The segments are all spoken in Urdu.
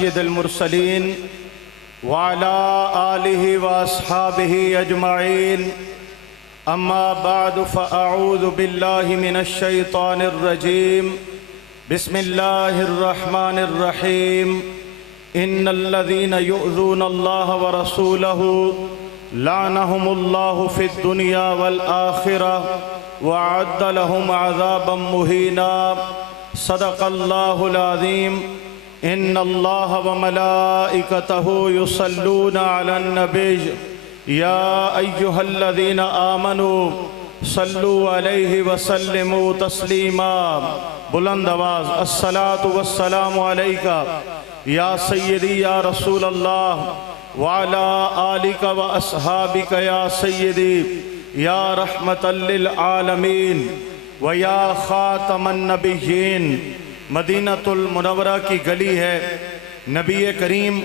سید المرسلین وعلی آلہ واصحابہ اجمعین اما بعد فاعوذ باللہ من الشیطان الرجیم بسم اللہ الرحمن الرحیم ان الذین یؤذون اللہ ورسولہ لعنہم اللہ فی الدنیا والآخرہ وأعد لهم عذابا مهینا صدق اللہ العظیم ان اللہ وملائکتہ یصلون علی النبی یا ایہا الذین آمنوا صلوا علیہ وسلموا تسلیما۔ بلند آواز الصلاۃ والسلام علیکہ یا سیدی یا رسول اللہ وعلی آلک واصحابک یا سیدی یا رحمتا للعالمین ویا خاتم النبیین۔ مدینۃ المنورہ کی گلی ہے، نبی کریم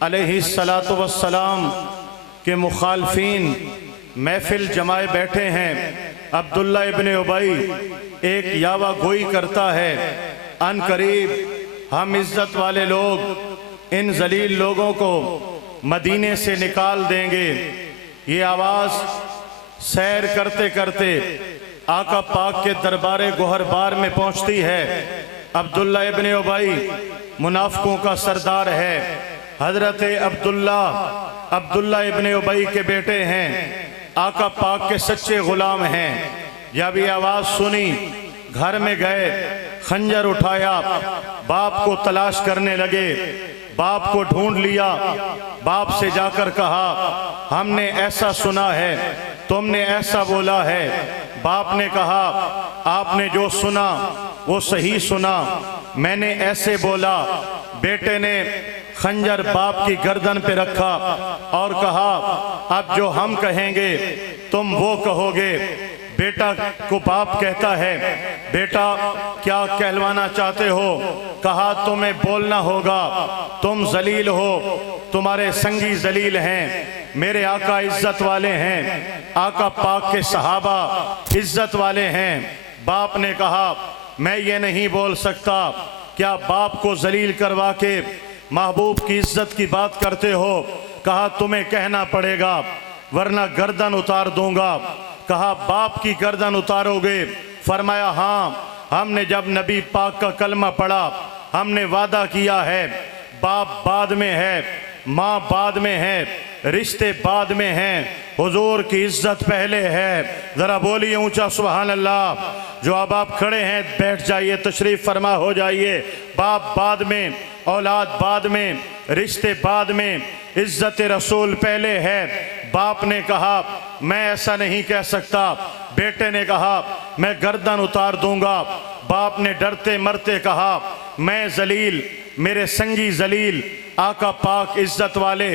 علیہ السلام کے مخالفین محفل جمائے بیٹھے ہیں۔ عبداللہ ابن ابی ایک یاوہ گوئی کرتا ہے، ان قریب ہم عزت والے لوگ ان ذلیل لوگوں کو مدینے سے نکال دیں گے۔ یہ آواز سیر کرتے کرتے آقا پاک کے دربار گوہر بار میں پہنچتی ہے۔ عبداللہ ابن ابی منافقوں کا سردار ہے۔ حضرت عبداللہ ابن ابی کے بیٹے ہیں، آقا پاک کے سچے غلام ہیں۔ جب یہ آواز سنی گھر میں گئے، خنجر اٹھایا، باپ کو تلاش کرنے لگے، باپ کو ڈھونڈ لیا، باپ سے جا کر کہا ہم نے ایسا سنا ہے، تم نے ایسا بولا ہے۔ باپ نے کہا آپ نے جو سنا وہ صحیح سنا، میں نے ایسے بولا۔ بیٹے نے خنجر باپ کی گردن پہ رکھا اور کہا اب جو ہم کہیں گے تم وہ کہو گے۔ بیٹا کو باپ کہتا ہے بیٹا کیا کہلوانا چاہتے ہو؟ کہا تمہیں بولنا ہوگا، تم ذلیل ہو، تمہارے سنگی ذلیل ہیں، میرے آقا عزت والے ہیں، آقا پاک کے صحابہ عزت والے ہیں۔ باپ نے کہا میں یہ نہیں بول سکتا۔ کیا باپ کو ذلیل کروا کے محبوب کی عزت کی بات کرتے ہو؟ کہا تمہیں کہنا پڑے گا ورنہ گردن اتار دوں گا۔ کہا باپ کی گردن اتارو گے؟ فرمایا ہاں، ہم نے جب نبی پاک کا کلمہ پڑھا ہم نے وعدہ کیا ہے، باپ بعد میں ہے، ماں بعد میں ہے، رشتے بعد میں ہیں، حضور کی عزت پہلے ہے۔ ذرا بولیے اونچا سبحان اللہ۔ جو اب آپ کھڑے ہیں بیٹھ جائیے، تشریف فرما ہو جائیے۔ باپ بعد میں، اولاد بعد میں، رشتے بعد میں، عزت رسول پہلے ہے۔ باپ نے کہا میں ایسا نہیں کہہ سکتا۔ بیٹے نے کہا میں گردن اتار دوں گا۔ باپ نے ڈرتے مرتے کہا میں ذلیل، میرے سنگی ذلیل، آقا پاک عزت والے،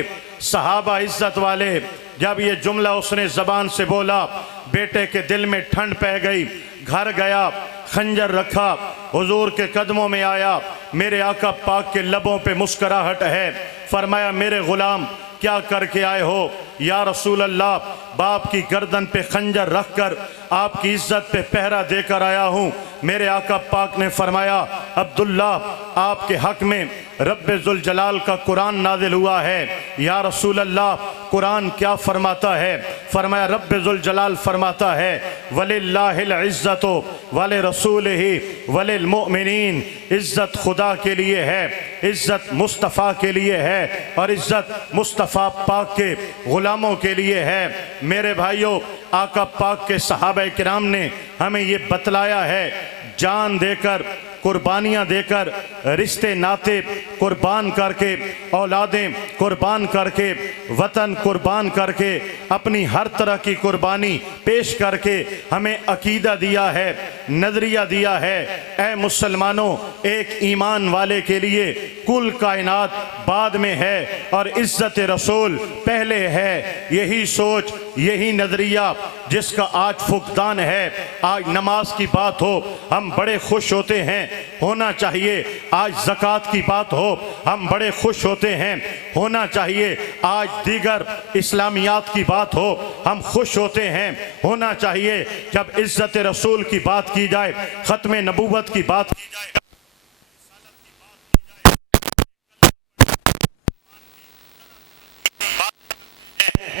صحابہ عزت والے۔ جب یہ جملہ اس نے زبان سے بولا بیٹے کے دل میں ٹھنڈ پہ گئی۔ گھر گیا، خنجر رکھا، حضور کے قدموں میں آیا، میرے آقا پاک کے لبوں پہ مسکراہٹ ہے۔ فرمایا میرے غلام کیا کر کے آئے ہو؟ یا رسول اللہ باپ کی گردن پہ خنجر رکھ کر آپ کی عزت پہ پہرا دے کر آیا ہوں۔ میرے آقا پاک نے فرمایا عبداللہ آپ کے حق میں رب ذوالجلال کا قرآن نازل ہوا ہے۔ یا رسول اللہ قرآن کیا فرماتا ہے؟ فرمایا رب ذوالجلال فرماتا ہے وَلِلَّهِ الْعِزَّةُ وَلِرَسُولِهِ وَلِلْمُؤْمِنِينَ۔ عزت خدا کے لیے ہے، عزت مصطفیٰ کے لیے ہے، اور عزت مصطفیٰ پاک کے غلاموں کے لیے ہے۔ میرے بھائیوں آقا پاک کے صحابہ کرام نے ہمیں یہ بتلایا ہے، جان دے کر، قربانیاں دے کر، رشتے ناتے قربان کر کے، اولادیں قربان کر کے، وطن قربان کر کے، اپنی ہر طرح کی قربانی پیش کر کے ہمیں عقیدہ دیا ہے، نظریہ دیا ہے۔ اے مسلمانوں ایک ایمان والے کے لیے کل کائنات بعد میں ہے اور عزت رسول پہلے ہے۔ یہی سوچ، یہی نظریہ جس کا آج فقدان ہے۔ آج نماز کی بات ہو ہم بڑے خوش ہوتے ہیں، ہونا چاہیے۔ آج زکوٰۃ کی بات ہو ہم بڑے خوش ہوتے ہیں، ہونا چاہیے۔ آج دیگر اسلامیات کی بات ہو ہم خوش ہوتے ہیں، ہونا چاہیے۔ جب عزت رسول کی بات کی جائے، ختم نبوت کی بات کی جائے،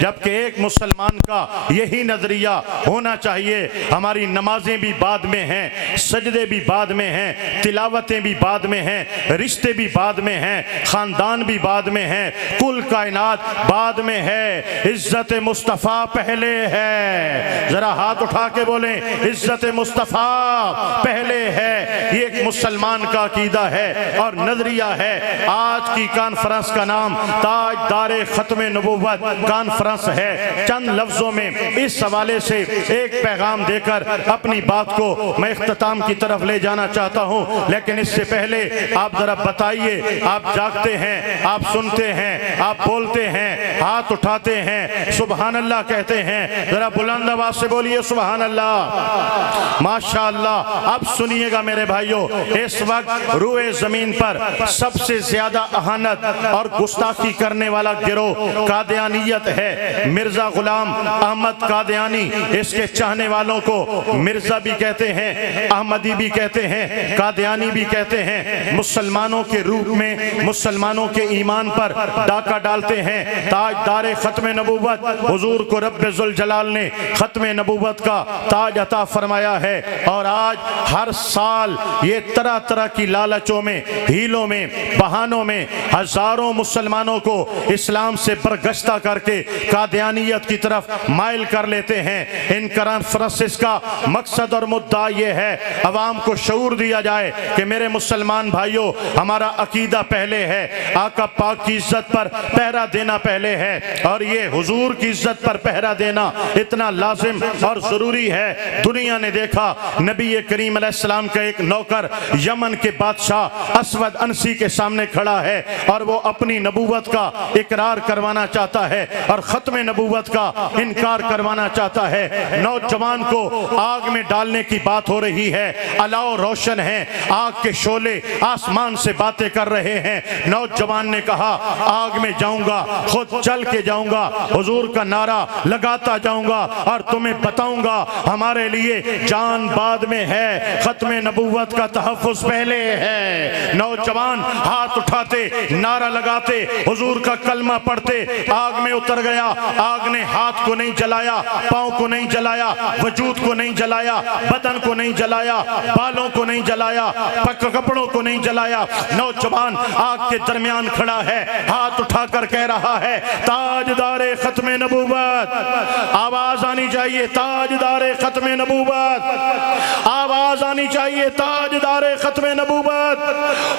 جبکہ ایک مسلمان کا یہی نظریہ ہونا چاہیے، ہماری نمازیں بھی بعد میں ہیں، سجدے بھی بعد میں ہیں، تلاوتیں بھی بعد میں ہیں، رشتے بھی بعد میں ہیں، خاندان بھی بعد میں ہیں، کل کائنات بعد میں ہے، عزت مصطفیٰ پہلے ہے۔ ذرا ہاتھ اٹھا کے بولیں عزت مصطفیٰ پہلے ہے۔ یہ ایک مسلمان کا عقیدہ ہے اور نظریہ ہے۔ آج کی کانفرنس کا نام تاجدار ختم نبوت کانفرنس ہے۔ چند لفظوں میں اس حوالے سے ایک پیغام دے کر اپنی بات کو میں اختتام کی طرف لے جانا چاہتا ہوں، لیکن اس سے پہلے آپ ذرا بتائیے، آپ جاگتے ہیں، آپ سنتے ہیں، آپ بولتے ہیں، ہاتھ اٹھاتے ہیں، سبحان اللہ کہتے ہیں، ذرا بلند آواز سے بولیے سبحان اللہ، ماشاءاللہ۔ اب سنیے گا میرے بھائیوں، اس وقت روئے زمین پر سب سے زیادہ اہانت اور گستاخی کرنے والا گروہ قادیانیت ہے۔ مرزا غلام احمد قادیانی، اس کے چاہنے والوں کو مرزا بھی کہتے ہیں، احمدی بھی کہتے ہیں، قادیانی بھی کہتے ہیں۔ مسلمانوں کے روح میں مسلمانوں کے ایمان پر ڈاکہ ڈالتے ہیں۔ تاجدار ختم نبوت حضور کو رب ذوالجلال نے ختم نبوت کا تاج عطا فرمایا ہے، اور آج ہر سال یہ طرح طرح کی لالچوں میں، ہیلوں میں، بہانوں میں ہزاروں مسلمانوں کو اسلام سے برگشتہ کر کے قادیانیت کی طرف مائل کر لیتے ہیں۔ ان کانفرنسز کا مقصد اور مدعا یہ ہے عوام کو شعور دیا جائے کہ میرے مسلمان بھائیوں، ہمارا عقیدہ پہلے ہے، آقا پاک کی عزت پر پہرا دینا پہلے ہے، اور یہ حضور کی عزت پر پہرا دینا اتنا لازم اور ضروری ہے۔ دنیا نے دیکھا نبی کریم علیہ السلام کا ایک نوکر یمن کے بادشاہ اسود انسی کے سامنے کھڑا ہے، اور وہ اپنی نبوت کا اقرار کروانا چاہتا ہے اور ختم نبوت کا انکار کروانا چاہتا ہے۔ نوجوان کو آگ میں ڈالنے کی بات ہو رہی ہے، الاؤ روشن ہیں، آگ کے شعلے آسمان سے باتیں کر رہے ہیں۔ نوجوان نے کہا آگ میں جاؤں گا، خود چل کے جاؤں گا، حضور کا نعرہ لگاتا جاؤں گا اور تمہیں بتاؤں گا ہمارے لیے جان بعد میں ہے، ختم نبوت کا تحفظ پہلے ہے۔ نوجوان ہاتھ اٹھاتے، نعرہ لگاتے، حضور کا کلمہ پڑھتے، آگ میں اتر گیا۔ آگ نے ہاتھ کو نہیں جلایا، پاؤں کو نہیں جلایا، وجود کو نہیں جلایا، بدن کو نہیں جلایا، بالوں کو نہیں جلایا، کپڑوں کو نہیں جلایا۔ نوجوان آگ کے درمیان کھڑا ہے، ہاتھ اٹھا کر کہہ رہا ہے تاجدار ختم نبوت، آواز آنی چاہیے تاجدار ختم نبوت، آواز آنی چاہیے تاجدار ختم نبوت،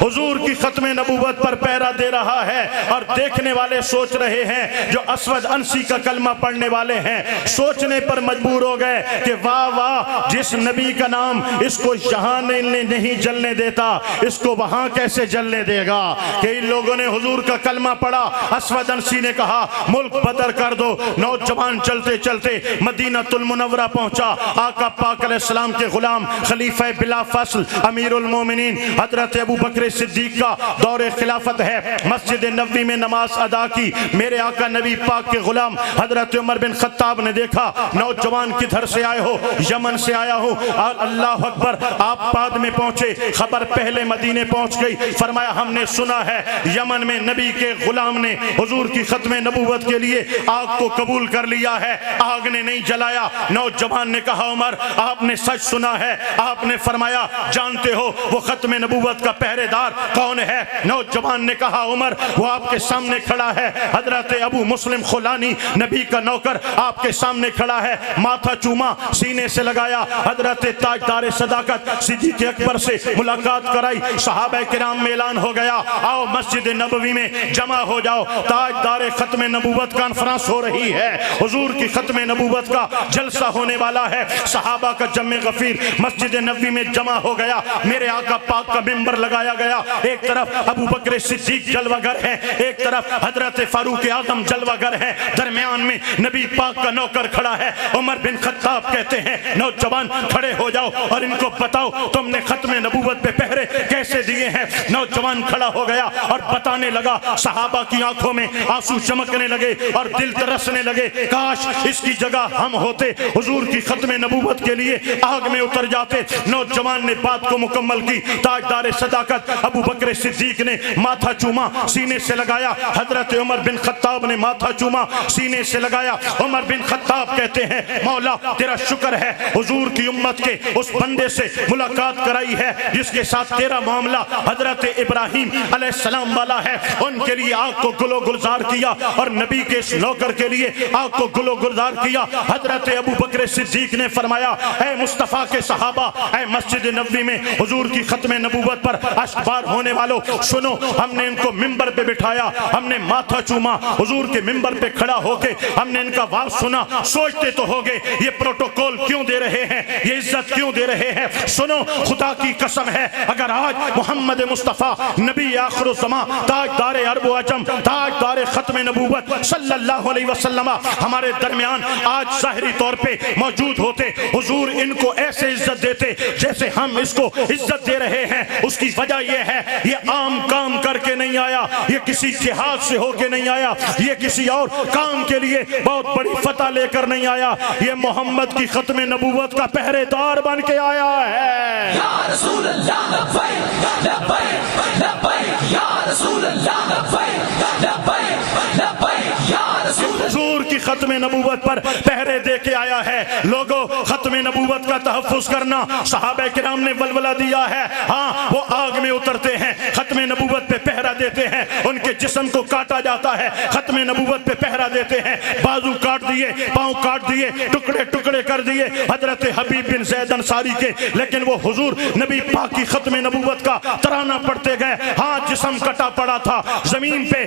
حضور کی ختم نبوت پر پہرا دے رہا ہے۔ اور دیکھنے والے سوچ رہے ہیں، جو اسود انسی کا کلمہ پڑھنے والے ہیں، سوچنے پر مجبور ہو گئے کہ واہ واہ، جس نبی کا نام اس کو یہاں نہیں جلنے دیتا، اس کو وہاں کیسے جلنے دے گا۔ کئی لوگوں نے حضور کا کلمہ پڑھا، اسود انسی نے کہا ملک بدر کر دو۔ نوجوان چلتے چلتے مدینہ المنورہ پہنچا۔ آقا پاک علیہ السلام کے غلام خلیفہ بلا فصل امیر المومنین حضرت ابو بکر صدیق کا دور خلافت ہے۔ مسجد نبوی میں نماز ادا کی۔ میرے آقا نبی پاک کے غلام حضرت عمر بن خطاب نے دیکھا نوجوان کدھر سے آئے ہو؟ یمن سے آیا ہوں۔ اللہ اکبر، آپ بعد میں پہنچے، خبر پہلے مدینے پہنچ گئی۔ فرمایا ہم نے سنا ہے یمن میں نبی کے غلام نے حضور کی ختم نبوت کے لیے آگ کو قبول کر لیا ہے، آگ نے نہیں جلایا۔ نوجوان نے کہا عمر آپ نے سچ سنا ہے۔ آپ نے فرمایا جانتے ہو وہ ختم نبوت کا پہرے دار کون ہے؟ نوجوان نے کہا عمر وہ آپ کے سامنے کھڑا ہے، حضرت ابو مسلم خولانی نبی کا نوکر آپ کے سامنے کھڑا ہے۔ ماتھا چوما، سینے سے لگایا، حضرت تاجدار صداقت صدیق اکبر سے ملاقات کرائی۔ صحابہ کرام میں اعلان ہو گیا آؤ مسجد نبوی میں جمع ہو جاؤ، تاجدار ختم نبوت کانفرنس ہو رہی ہے، حضور کی ختم نبوت کا جلسہ ہونے والا ہے۔ صحابہ کا جمع غفیر مسجد نبوی میں جمع ہو گیا۔ میرے آقا پاک کا منبر لگایا گیا، ایک طرف ابو بکر صدیق جلوہ گر ہے، ایک طرف حضرت فاروق اعظم جلوہ گر ہے، درمیان میں نبی پاک کا نوکر کھڑا ہے۔ عمر بن خطاب کہتے ہیں نوجوان کھڑے ہو جاؤ اور ان کو بتاؤ تم نے ختم نبوت پہ پہرے کیسے دیے ہیں۔ نوجوان کھڑا ہو گیا اور بتانے لگا۔ صحابہ کی آنکھوں میں آنسو چمکنے لگے اور دل ترسنے لگے، کاش اس کی جگہ ہم ہوتے، حضور کی ختم نبوت کے لیے آگ میں اتر جاتے۔ نوجوان نے بات کو مکمل کی۔ تاجدار صداقت ابو بکر صدیق نے ماتھا چوما، سینے سے لگایا۔ حضرت عمر بن خطاب نے ماتھا چوما، سینے سے لگایا۔ عمر بن خطاب کہتے ہیں مولا تیرا شکر ہے حضور کی امت کے اس بندے سے ملاقات کرائی ہے جس کے ساتھ تیرا معاملہ حضرت ابراہیم علیہ السلام والا ہے۔ ان کے لیے آگ کو گل و گلزار کیا اور نبی کے اس نوکر کے لیے آگ کو گل و گلزار کیا۔ حضرت ابو بکر صدیق نے فرمایا اے مصطفیٰ کے صحابہ، اے مسجد نبوی میں حضور کی ختم نبوت پر اشبار ہونے والوں سنو، ہم نے ان کو ممبر پہ بٹھایا، ہم نے ماتھا چوما، حضور کے ممبر پہ کھڑا ہو کے ہم نے ان کا واز سنا۔ سوچتے تو ہوگے یہ پروٹوکول کیوں دے رہے ہیں، یہ عزت کیوں دے رہے ہیں؟ سنو، خدا کی قسم ہے اگر آج محمد مصطفیٰ نبی آخر الزمان تاجدار عرب و عجم تاجدار ختم نبوت صلی اللہ علیہ وسلم ہمارے درمیان آج ظاہری طور پہ موجود ہوتے، حضور ان کو ایسے عزت دیتے جیسے ہم اس کو عزت دے رہے ہیں۔ اس کی وجہ یہ ہے یہ عام کام کر کے نہیں آیا، یہ کسی جہاد سے ہو کے نہیں آیا، یہ کسی اور کام کے لیے بہت بڑی فتح لے کر نہیں آیا، یہ محمد کی ختم نبوت کا پہرے دار بن کے آیا ہے۔ یا رسول اللہ لبیک لبیک لبیک یا رسول اللہ لبیک لبیک لبیک یا رسول، حضور کی ختم نبوت پر پہرے دے کے آیا ہے۔ لوگوں ختم نبوت کا تحفظ کرنا صحابہ کرام نے ولولہ دیا ہے، ہاں وہ آگ میں اترتے ہیں، ختم نبوت پہ پہرا دیتے ہیں، ان کے جسم کو کاٹا جاتا ہے، ختم نبوت پہ پہرا دیتے ہیں، بازو کاٹ دیے، پاؤں کاٹ دیے، ٹکڑے ٹکڑے کر دیے حضرت حبیب بن زید انصاری کے، لیکن وہ حضور نبی پاک کی ختم نبوت کا ترانہ پڑھتے گئے۔ ہاں جسم کٹا پڑا تھا، زمین پہ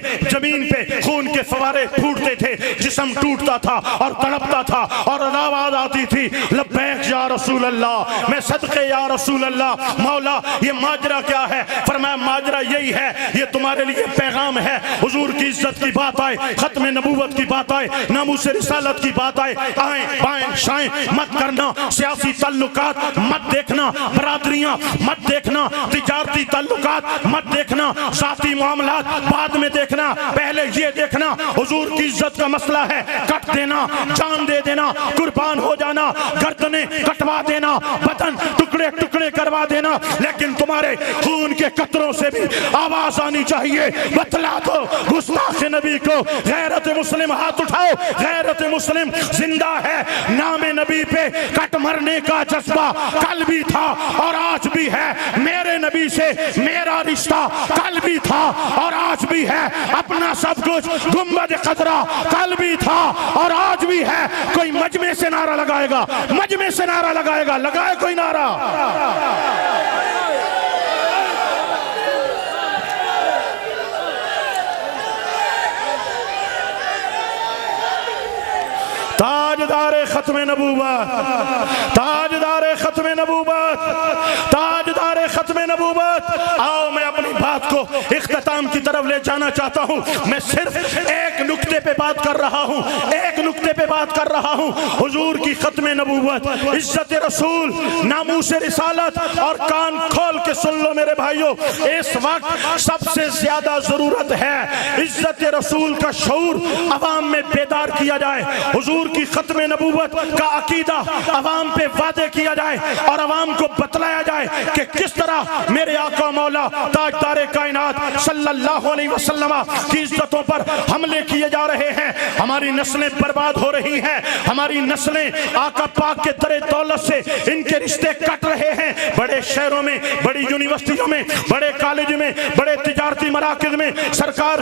خون کے فوارے پھوٹتے تھے، جسم ٹوٹتا تھا اور تڑپتا تھا اور آواز آتی تھی لبیک یا رسول اللہ، میں صدقے یا رسول اللہ۔ مولا یہ ماجرا کیا ہے؟ فرمایا ماجرا یہی ہے، یہ تمہارے لیے پیغام ہے، حضور کی عزت کی بات آئے، ختم نبوت کی بات آئے، ناموس رسالت کی بات آئے، آئیں بائیں شائیں مت کرنا، سیاسی تعلقات مت دیکھنا، برادریاں مت دیکھنا، تجارتی تعلقات مت دیکھنا، ذاتی معاملات بعد میں دیکھنا، پہلے یہ دیکھنا حضور کی عزت کا مسئلہ ہے، کٹ دینا، جان دے دینا، قربان ہو جانا، گردنیں کٹوا دینا، بدن ٹکڑے ٹکڑے کروا دینا، لیکن تمہارے خون کے قطروں سے بھی آواز آنی چاہیے، بتلا دو گستاخ نبی کو۔ غیرت مسلم ہاتھ اٹھاؤ، غیرت مسلم زندہ ہے، نام نبی پہ کٹ مرنے کا جذبہ کل بھی تھا اور آج بھی ہے، میرے نبی سے میرا رشتہ کل بھی تھا اور آج بھی ہے، اپنا سب کچھ گنبد خضرا کل بھی تھا اور آج بھی ہے۔ کوئی مجمع سے نعرہ لگائے گا، مجمع سے نعرہ لگائے گا، لگائے کوئی نعرہ۔ تاجدار ختم نبوت، تاجدار ختم نبوت، تاجدار ختم نبوت۔ آؤ میں اپنی بات کو اختتام کی طرف لے جانا چاہتا ہوں، میں صرف ایک نکتے پہ بات کر رہا ہوں، ایک نکتے پہ بات کر رہا ہوں، حضور کی ختم نبوت، عزت رسول، ناموس رسالت، اور کان کھول کے سن لو میرے بھائیوں، اس وقت سب سے زیادہ ضرورت ہے عزت رسول کا شعور عوام میں بیدار کیا جائے، حضور کی ختم نبوت کا عقیدہ عوام پہ واضح کیا جائے اور عوام کو بتلایا جائے کہ کس طرح میرے آقا مولا تاجدار کائنات صلی اللہ علیہ وسلم کی عزتوں پر حملے کیے جا رہے ہیں، ہماری نسلیں برباد ہو رہی ہیں، ہماری نسلیں آقا پاک کے در دولت سے ان کے رشتے کٹ رہے ہیں۔ بڑے شہروں میں، بڑی یونیورسٹیوں میں، بڑے کالج میں، بڑے تجارتی مراکز میں، سرکار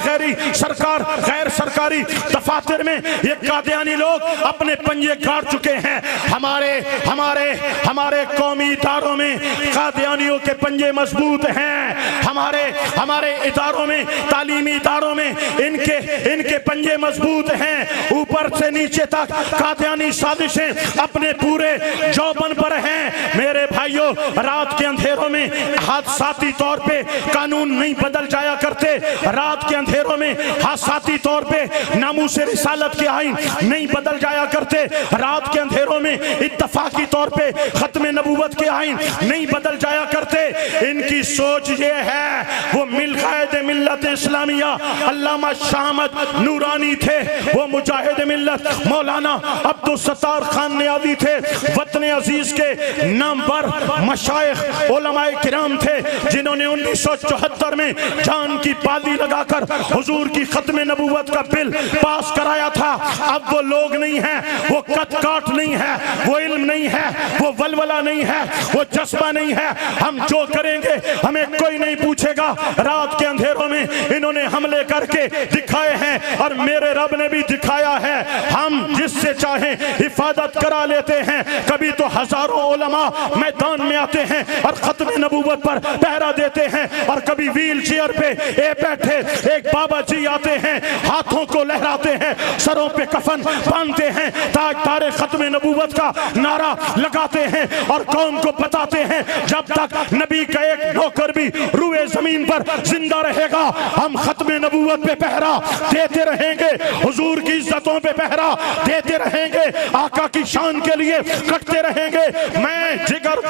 غیر سرکاری دفاتر میں یہ قادیانی لوگ اپنے پنجے گاڑ چکے ہیں۔ ہمارے قومی اداروں میں قادیانیوں کے پنجے مضبوط ہیں، ہمارے اداروں میں، تعلیمی اداروں میں ان کے پنجے مضبوط ہیں، اوپر سے نیچے تک قادیانی سازشیں اپنے پورے جوبن پر ہیں۔ میرے بھائیوں، رات کے اندھیروں میں حادثاتی طور پہ قانون نہیں بدل جایا کرتے، رات کے اندھیروں میں حادثاتی طور پہ ناموس رسالت کے آئین نہیں بدل جایا کرتے، رات کے اندھیروں میں اتفاقی طور پہ ختم نبوت کے آئین نہیں بدل جایا کرتے۔ ان کی سوچ یہ ہے، وہ قائد ملت اسلامیہ علامہ شاہ احمد نورانی تھے، وہ مجاہد ملت مولانا عبدالستار خان نیازی تھے، وطن عزیز کے نامور مشائخ علماء کرام تھے جنہوں نے 1974 میں جان کی بازی لگا کر حضور کی ختم نبوت کا بل پاس کرایا تھا، اب وہ لوگ نہیں ہیں، وہ کٹ کاٹ نہیں ہے، وہ علم نہیں ہے، وہ ولولہ نہیں ہے، وہ جذبہ نہیں ہے۔ ہم جو کریں گے ہمیں کوئی نہیں پوچھے گا۔ رات کے اندھیروں میں انہوں نے حملے کر کے دکھائے ہیں اور میرے رب نے بھی دکھایا ہے، ہم جس سے چاہیں حفاظت کرا لیتے ہیں۔ کبھی تو ہزاروں علماء میدان میں آتے ہیں اور ختم نبوت پر پہرا دیتے ہیں، اور کبھی ویل چیئر پہ بیٹھے ایک بابا جی آتے ہیں، ہاتھوں کو لہراتے ہیں، سروں پہ کفن باندھتے ہیں، تاجدار ختم نبوت کا نعرہ لگاتے ہیں اور قوم کو بتاتے ہیں جب تک نبی کا ایک نوکر بھی روئے زمین پر زندہ رہے گا ہم ختم نبوت پہ پہرا دیتے رہیں گے، حضور کی عزتوں پہ پہرا دیتے رہیں گے، آقا کی شان کے لیے کٹتے رہیں گے۔ میں جگر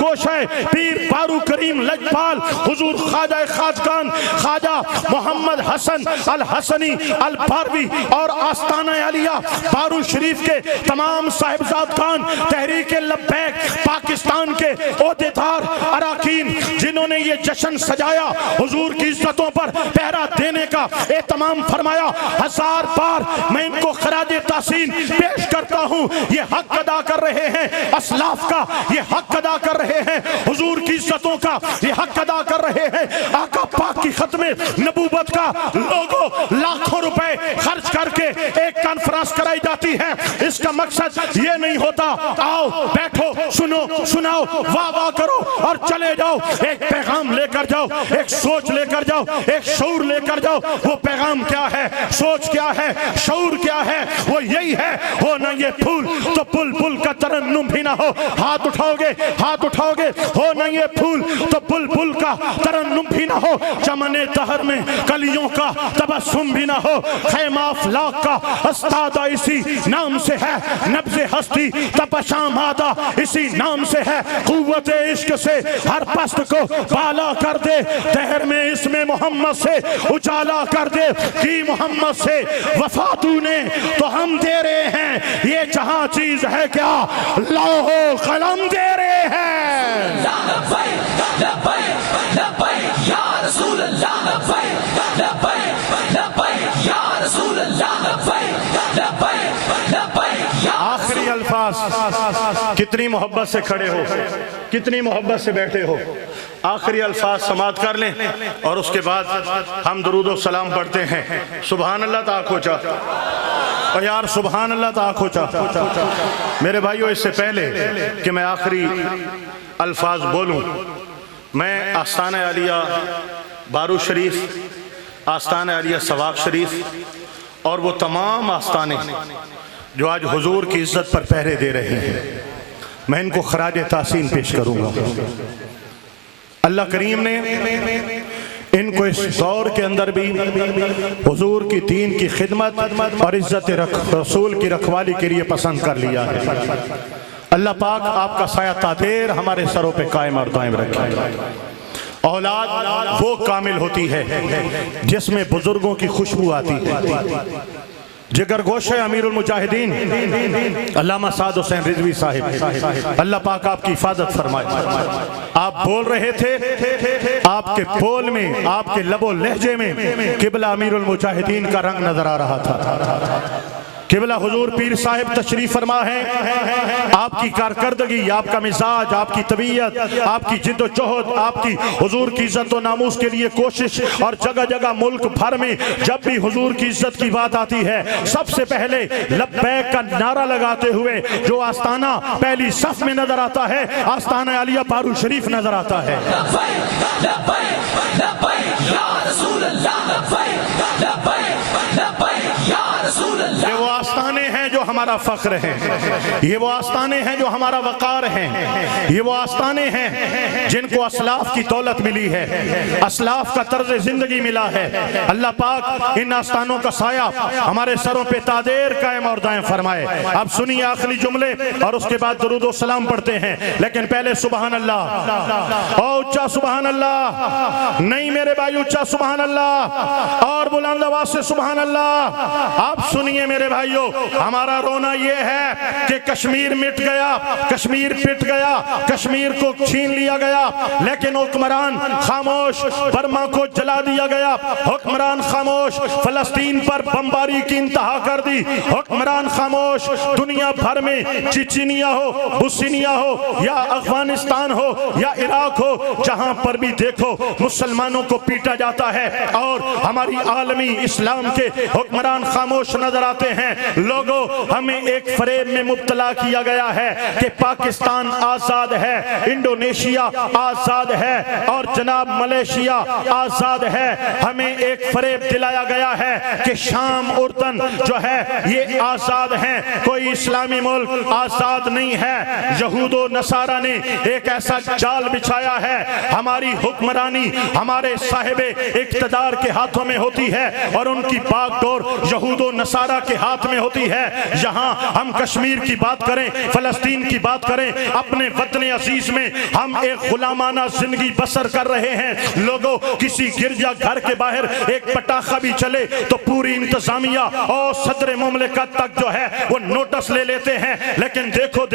گوشہ پیر بارو کریم لجپال حضور خواجہ خواجگان خواجہ محمد حسن الحسنی الباروی اور آستانہ علیہ بارو شریف کے تمام صاحبزادگان، تحریک لبیک پاکستان کے عہدیدار اراکین جنہوں نے یہ جشن سجایا، حضور کی عزتوں پر پہرا دینے کا اہتمام فرمایا، ہزار بار میں ان کو خراج تحسین پیش کرتا ہوں۔ یہ حق ادا کر رہے ہیں، اسلاف کا یہ حق ادا کر رہے ہیں، حضور کی عزتوں کا یہ حق ادا کر رہے ہیں۔ آقا پاک کی ختم نبوت کا لوگوں لاکھوں روپے خرچ کر کے ایک کانفرنس کرائی جاتی ہے، اس کا مقصد یہ نہیں ہوتا آؤ بیٹھو سنو سناؤ واہ واہ کرو اور چلے جاؤ، ایک پیغام لے کر جاؤ، ایک سوچ لے کر جاؤ، ایک شعور لے کر جاؤ۔ وہ پیغام کیا ہے، سوچ کیا ہے، شعور کیا ہے؟ وہ یہی ہے، ہو نہ یہ پھول تو پل پل کا ترنم بھی نہ ہو۔ ہاتھ اٹھاؤ گے ہو نہ یہ پھول تو پل پل کا ترنم بھی نہ ہو، چمن دہر میں کلیوں کا تبسم بھی نہ ہو، خیمہ افلاک کا استادہ اسی نام سے ہے، نبض ہستی تپشامادہ اسی نام سے ہے، قوت عشق سے ہر پست کو بالا کر دے، دہر میں اسم محمد سے اجالا کر دے، کی محمد سے وفا تو نے تو ہم دے رہے ہیں، یہ جہاں چیز ہے کیا لوح و قلم دے رہے ہیں۔ آخری الفاظ، کتنی محبت سے کھڑے ہو، کتنی محبت سے بیٹھے ہو، آخری الفاظ سماعت کر لیں اور اس کے بعد ہم درود و سلام پڑھتے ہیں۔ سبحان اللہ تاکو چا اور یار سبحان اللہ تاکو چا۔ میرے بھائیو، اس سے پہلے کہ میں آخری الفاظ بولوں، میں آستانہ علیہ بارو شریف، آستانہ علیہ سواق شریف اور وہ تمام آستانے جو آج حضور کی عزت پر پہرے دے رہے ہیں، میں ان کو خراج تحسین پیش کروں گا۔ اللہ کریم نے ان کو اس دور کے اندر بھی حضور کی دین کی خدمت اور عزت رسول کی رکھوالی کے لیے پسند کر لیا ہے۔ اللہ پاک آپ کا سایہ تادیر ہمارے سروں پہ قائم اور دائم رکھے۔ اولاد وہ کامل ہوتی ہے جس میں بزرگوں کی خوشبو آتی ہے۔ جگر گوشہ امیر المجاہدین علامہ سعد حسین رضوی صاحب، اللہ پاک آپ کی حفاظت فرمائے۔ آپ بول رہے تھے، آپ کے بول میں، آپ کے لب و لہجے میں قبلہ امیر المجاہدین کا رنگ نظر آ رہا تھا۔ قبلہ حضور پیر صاحب تشریف فرما ہے، آپ کی کارکردگی، آپ کا مزاج، آپ کی طبیعت، آپ کی جد و جہد، آپ کی حضور کی عزت و ناموس کے لیے کوشش، اور جگہ جگہ ملک بھر میں جب بھی حضور کی عزت کی بات آتی ہے سب سے پہلے لبیک کا نعرہ لگاتے ہوئے جو آستانہ پہلی صف میں نظر آتا ہے، آستانہ علیہ بارو شریف نظر آتا ہے۔ یہ وہ آستانے ہیں جو ہمارا فخر ہیں، یہ وہ آستانے ہیں جو ہمارا وقار ہیں، یہ وہ آستانے ہیں جن کو اسلاف کی دولت ملی ہے، اسلاف کا طرز زندگی ملا ہے۔ اللہ پاک ان آستانوں کا سایہ ہمارے سروں پہ تادیر قائم اور دائم فرمائے۔ اب سنیے آخری جملے اور اس کے بعد درود و سلام پڑھتے ہیں، لیکن پہلے سبحان اللہ، او اچھا سبحان اللہ، نہیں میرے بھائی اچھا سبحان اللہ، اور بلند آواز سے سبحان اللہ۔ آپ سنیے میرے بھائیوں، ہمارا رونا یہ ہے کہ کشمیر مٹ گیا، کشمیر پٹ گیا، کشمیر کو چھین لیا گیا، لیکن حکمران خاموش، برما کو جلا دیا گیا، حکمران خاموش، فلسطین پر بمباری کی انتہا کر دی، حکمران خاموش، دنیا بھر میں چچینیا ہو، بوسنیا ہو یا افغانستان ہو یا عراق ہو، جہاں پر بھی دیکھو مسلمانوں کو پیٹا جاتا ہے اور ہماری عالمی اسلام کے حکمران خاموش نظر آتے ہیں۔ لوگوں، ہمیں ایک فریب میں مبتلا کیا گیا ہے کہ پاکستان آزاد ہے، انڈونیشیا آزاد ہے اور جناب ملیشیا آزاد ہے۔ ہمیں ایک فریب دلایا گیا ہے کہ شام اردن جو ہے یہ آزاد ہیں، کوئی اسلامی ملک آزاد نہیں ہے۔ یہود و نصارہ نے ایک ایسا جال بچھایا ہے، ہماری حکمرانی ہمارے صاحب اقتدار کے ہاتھوں میں ہوتی ہے اور ان کی باغ ڈور یہود و نصارہ کے ہاتھ میں ہوتی ہے۔ یہاں ہم کشمیر کی بات کریں، فلسطین کی بات کریں، اپنے وطن عزیز میں ہم ایک غلامانہ زندگی بسر کر رہے ہیں۔ لوگوں، کسی گرجا گھر کے باہر ایک پٹاخہ بھی چلے تو پوری انتظامیہ اور صدر مملکت تک جو ہے وہ نوٹس لے لیتے ہیں، لیکن دیکھو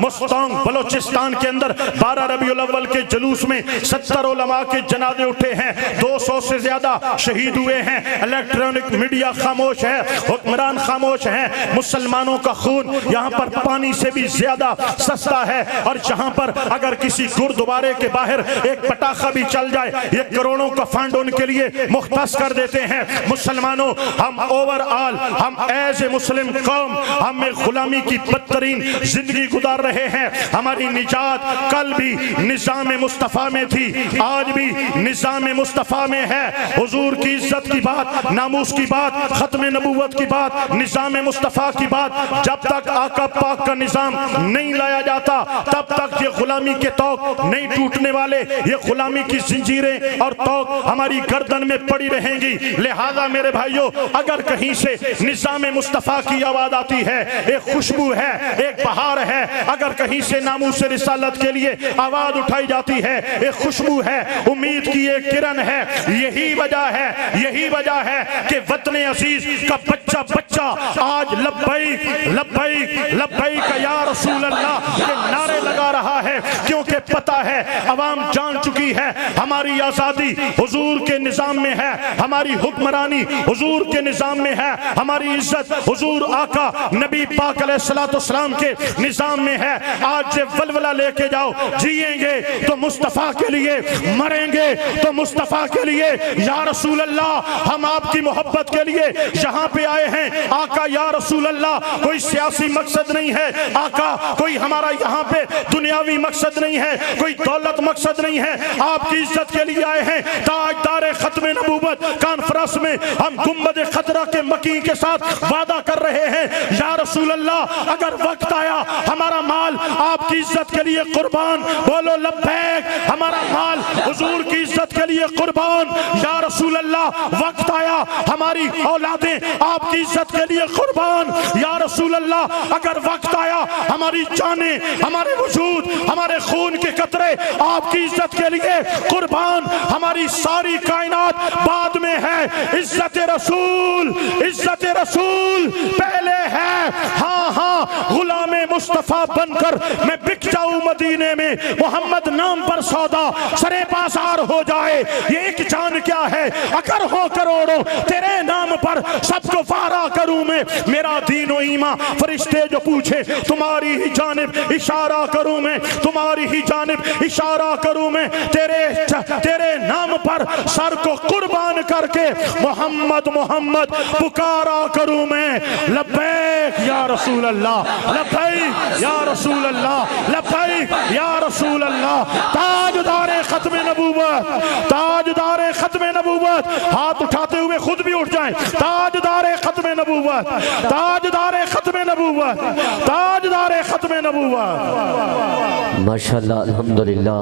مستونگ بلوچستان کے اندر 12 ربیع الاول کے جلوس میں 70 علماء کے جنازے اٹھے ہیں، 200 سے زیادہ شہید ہوئے ہیں، الیکٹرانک میڈیا خاموش ہے، حکمران خاموش ہیں۔ مسلمانوں کا خون یہاں پر پانی سے بھی زیادہ سستا ہے، اور جہاں پر اگر کسی گردوارے کے باہر ایک پٹاخہ بھی چل جائے یہ کروڑوں کا فنڈ ان کے لیے مختص کر دیتے ہیں۔ مسلمانوں، ہم اوور آل، ہم ایز اے مسلم قوم، ہم غلامی کی بدترین زندگی گزار رہے ہیں۔ ہماری نجات کل بھی نظام مصطفیٰ میں تھی، آج بھی نظام مصطفیٰ میں ہے۔ حضور کی عزت کی بات، ناموس کی بات، ختم نبوت کی بات، نظام مصطفیٰ کی بات، جب تک آقا پاک کا نظام نہیں لایا جاتا تب تک یہ غلامی کے توق نہیں ٹوٹنے والے، یہ غلامی کی زنجیریں اور توق ہماری گردن میں پڑی رہیں گی۔ لہذا میرے بھائیوں، اگر کہیں سے نظام مصطفیٰ کی آواز آتی ہے، ایک خوشبو ہے، ایک بہار ہے، اگر کہیں سے ناموس رسالت کے لیے آواز اٹھائی جاتی ہے، ایک خوشبو ہے، امید کی ایک کرن ہے۔ یہی وجہ ہے کہ وطن عزیز کا بچہ آج لبیک لبیک لبیک یا رسول اللہ کے نعرے لگا رہا ہے، کیونکہ پتہ ہے، عوام جان چکی ہے، ہماری آزادی حضور کے نظام میں ہے، ہماری حکمرانی حضور کے نظام میں ہے، ہماری عزت حضور آقا نبی پاک علیہ السلام کے نظام میں ہے۔ آج سے ولولہ لے کے جاؤ، جیئیں گے تو مصطفیٰ کے لیے، مریں گے تو مصطفیٰ کے لیے۔ یا رسول اللہ، ہم آپ کی محبت کے لیے یہاں پہ آئے ہیں۔ آقا یا رسول اللہ، کوئی سیاسی مقصد نہیں ہے، آقا کوئی ہمارا یہاں پہ دنیاوی مقصد نہیں ہے، کوئی دولت مقصد نہیں ہے، آپ کی عزت کے لیے آئے ہیں۔ تاجدار ختم نبوت کانفرنس میں ہم گنبد خضرا کے مکین کے ساتھ وعدہ کر رہے ہیں، یا رسول اللہ اگر وقت آیا ہمارا مال آپ کی عزت کے لیے قربان، بولو لبیک، ہمارا مال حضور کی عزت کے لیے قربان۔ یا رسول اللہ وقت آیا ہماری اولادیں آپ کی عزت کے لیے قربان۔ یا رسول اللہ اگر وقت آیا ہماری جانیں، ہمارے وجود، ہمارے خون کے قطرے آپ کی عزت کے لیے قربان۔ ہماری ساری کائنات بعد میں ہے، عزت رسول پہلے ہے۔ ہاں غلام مصطفیٰ بن کر میں بک جاؤں مدینے میں، محمد نام پر سودا سرے بازار ہو جائے۔ یہ ایک جان کیا ہے اگر ہو کروڑوں، تیرے نام پر سب کو وارا کروں میں۔ میرا دین و ایمان فرشتے جو پوچھے تمہاری ہی جانب اشارہ کروں میں، تمہاری ہی جانب اشارہ کروں میں۔ تیرے نام پر سر کو قربان کر کے محمد پکارا کروں میں۔ لبیک یا رسول اللہ، لبیک یا رسول اللہ، لبیک یا رسول اللہ۔ تاجدار ختم نبوت، تاجدار ختم نبوت، ہاتھ اٹھاتے ہوئے خود بھی اٹھ جائیں۔ تاجدار ختم نبوت، تاجدار ختم نبوت، تاجدار ختم نبوت۔ ماشاءاللہ، الحمدللہ۔